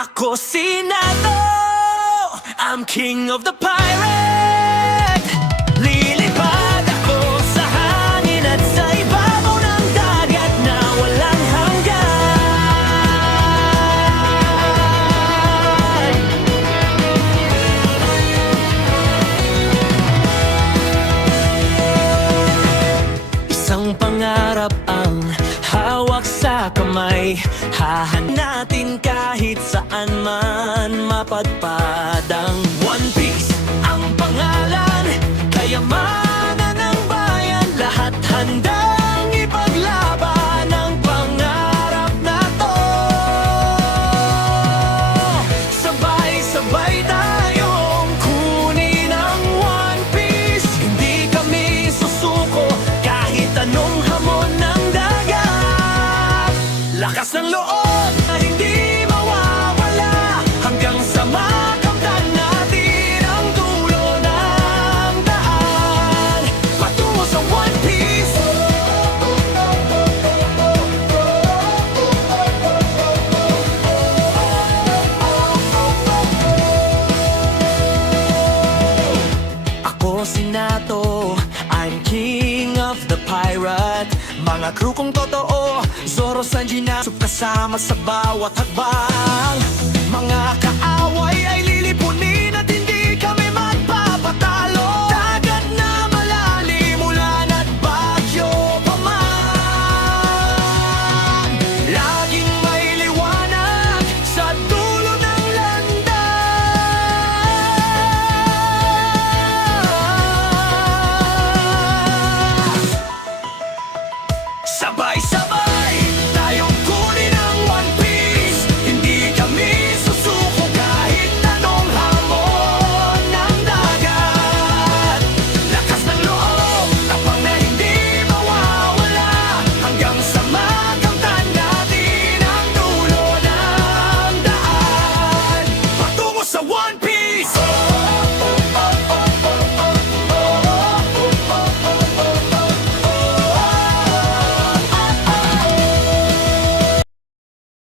Ako si Nato, I'm king of the pirate. Lilipad ako sa hangin at sa ibabaw ng dagat na walang hanggan. Isang pangarap ang hawak sa kamay, hahan natin kahit saan man mapadpad ang One Piece ang pangalan, kayamanan ng bayan, lahat handang ipaglaban ang pangarap na to. Sabay-sabay tayong kunin ang One Piece, hindi kami susuko kahit anong hamon ng dagat. Lakas ng loob na hindi mawawala hanggang sa makamtan natin ang dulo ng daan patungo sa One Piece. Ako si Nato, I'm king of the pirate. Mga crew kong totoo, Zoro, Sanji, Natsu kasama sa bawat hakbang. Mga